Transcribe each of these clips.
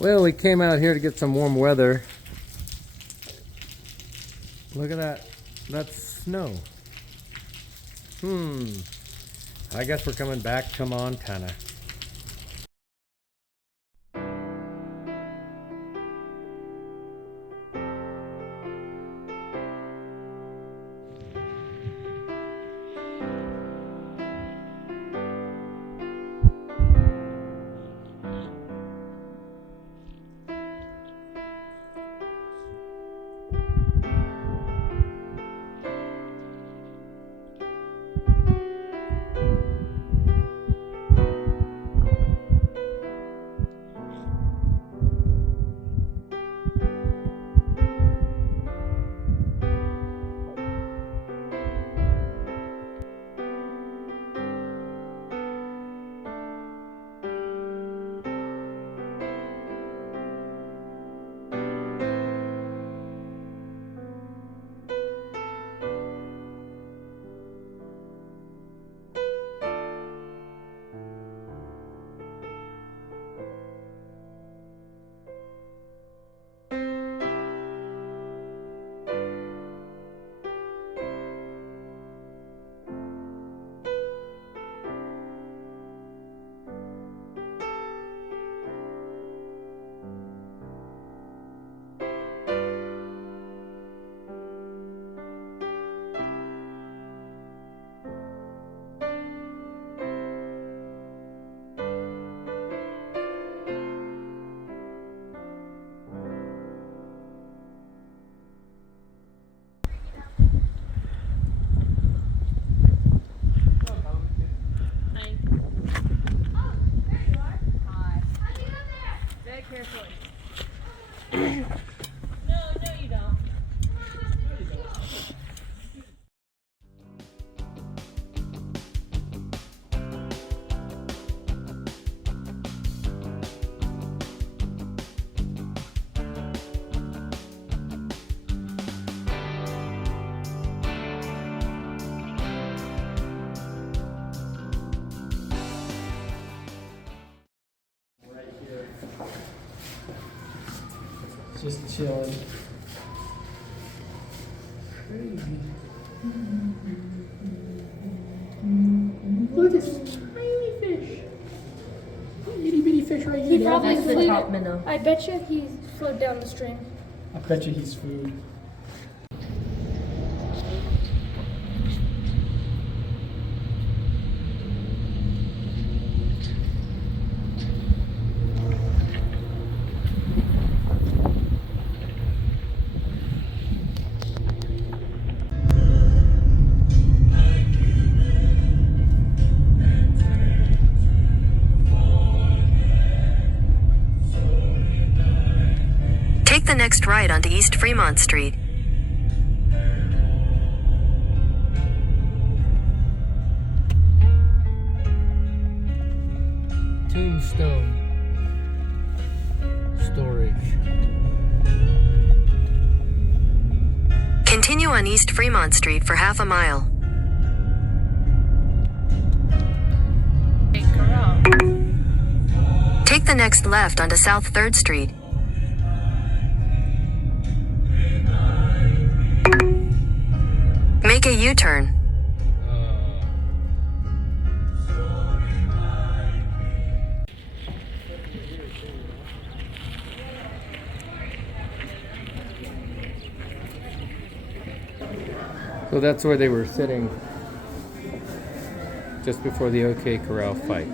Well, we came out here to get some warm weather. Look at that. That's snow. I guess we're coming back to Montana. Just chilling. Crazy. Look at this tiny fish. Itty bitty fish right here. He probably That's the flew. top minnow. I bet you he floated down the stream. I bet you he's food. Take the next right onto East Fremont Street. Tombstone storage. Continue on East Fremont Street for half a mile. Take the next left onto South 3rd Street. Make a U-turn. So that's where they were sitting just before the OK Corral fight.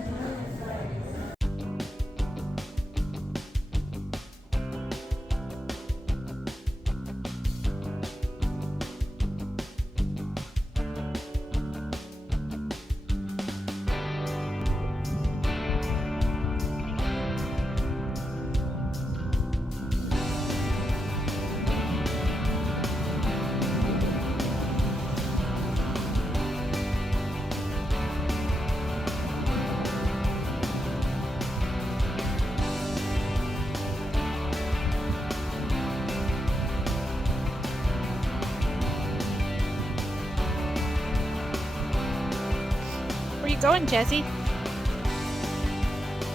Where you going, Jesse?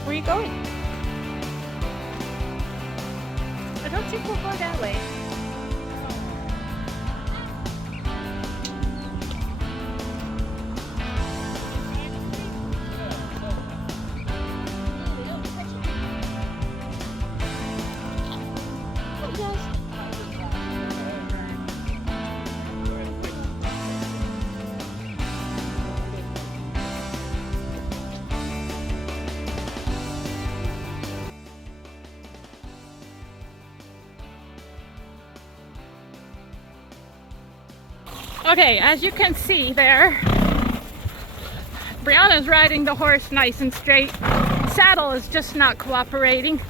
Where you going? I don't think we'll go that way. Okay, as you can see there, Brianna's riding the horse nice and straight. Saddle is just not cooperating.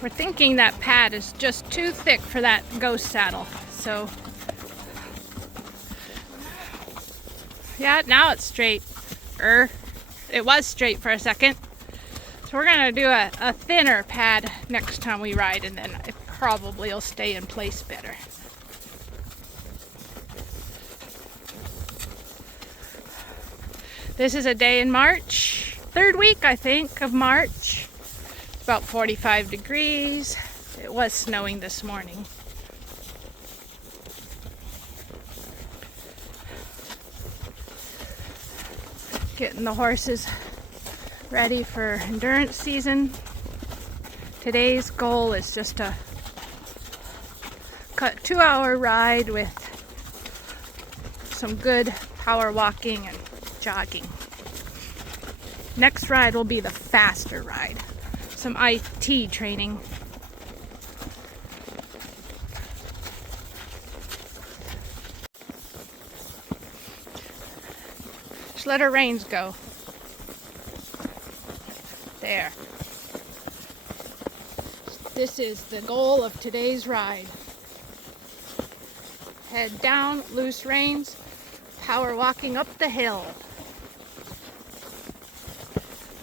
We're thinking that pad is just too thick for that ghost saddle, so yeah, now it's straight. It was straight for a second. So we're gonna do a thinner pad next time we ride, and then it probably will stay in place better. This is a day in March, third week I think of March. About 45 degrees. It was snowing this morning. Getting the horses ready for endurance season. Today's goal is just a 2-hour ride with some good power walking and jogging. Next ride will be the faster ride. Some IT training. Just let her reins go. There. This is the goal of today's ride. Head down, loose reins, power walking up the hill.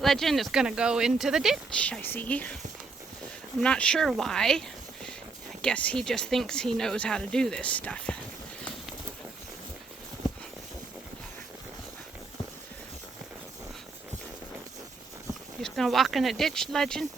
Legend is gonna go into the ditch, I see. I'm not sure why. I guess he just thinks he knows how to do this stuff. Just gonna walk in a ditch, Legend?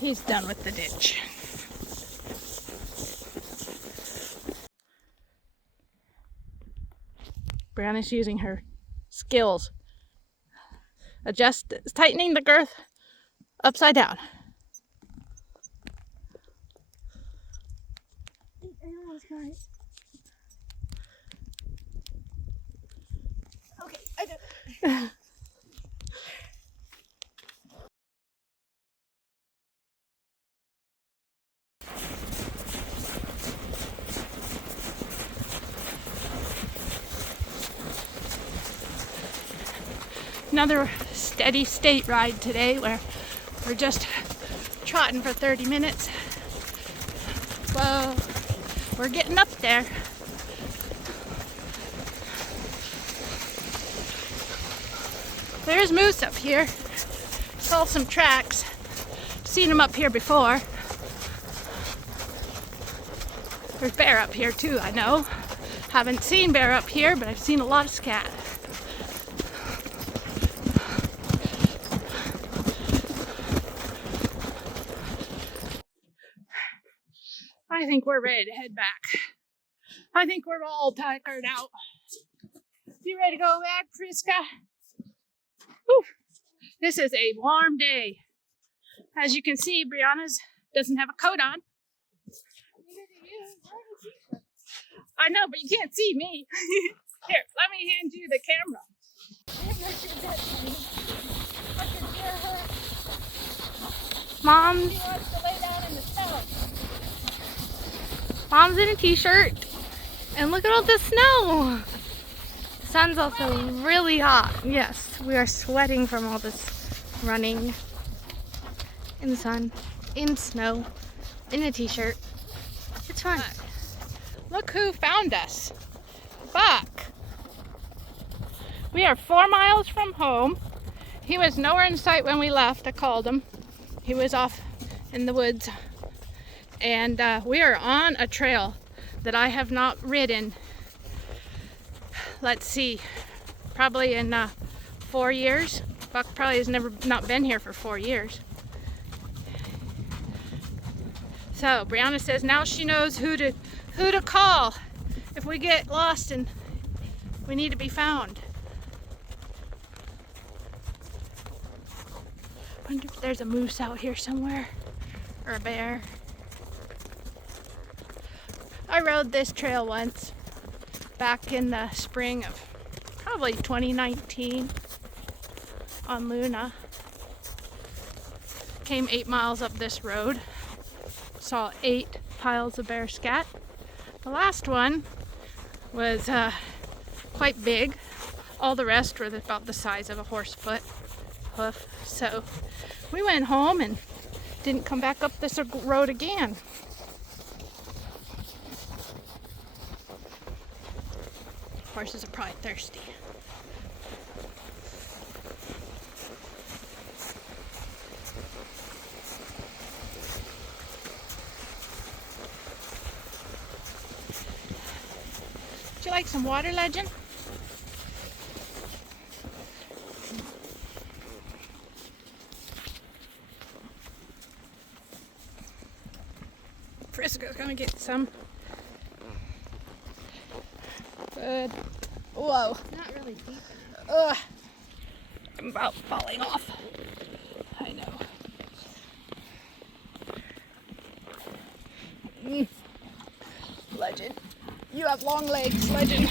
He's done with the ditch. Brianna's using her skills. Tightening the girth upside down. Okay, I did. Another steady state ride today where we're just trotting for 30 minutes. Whoa, we're getting up there. There's moose up here. Saw some tracks. Seen them up here before. There's bear up here too, I know. Haven't seen bear up here, but I've seen a lot of scat. I think we're ready to head back. I think we're all tuckered out. You ready to go back, Friska? Whew. This is a warm day. As you can see, Brianna's doesn't have a coat on. I know, but you can't see me. Here, let me hand you the camera. Mom's He wants to lay down in the snow. Mom's in a t-shirt. And look at all the snow. The sun's also really hot. Yes, we are sweating from all this running in the sun, in snow, in a t-shirt. It's fun. Look who found us. Buck. We are 4 miles from home. He was nowhere in sight when we left. I called him. He was off in the woods. And we are on a trail that I have not ridden, let's see, probably in 4 years. Buck probably has not been here for 4 years. So Brianna says now she knows who to call if we get lost and we need to be found. Wonder if there's a moose out here somewhere, or a bear. I rode this trail once back in the spring of probably 2019 on Luna. Came 8 miles up this road. Saw 8 piles of bear scat. The last one was quite big. All the rest were about the size of a horse hoof. So we went home and didn't come back up this road again. Horses are probably thirsty. Would you like some water, Legend? Frisco's gonna get some. Good. Whoa. Not really deep. Ugh. I'm about falling off. I know. Legend. You have long legs, Legend.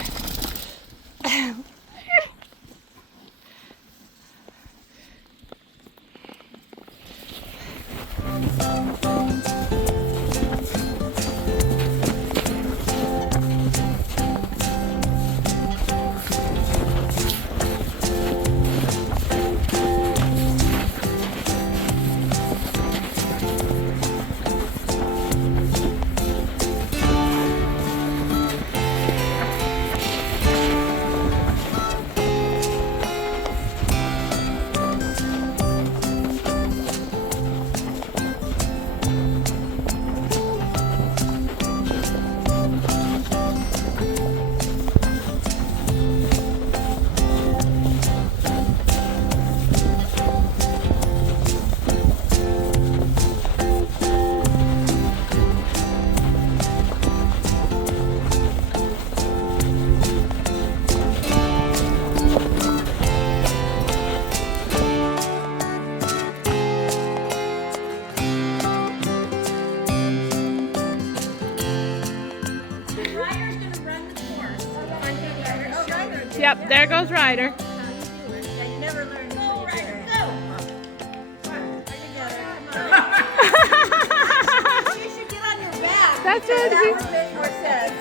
Yep, there goes Ryder. You never learned until you did it. You should get on your back. That's That it. would make more sense.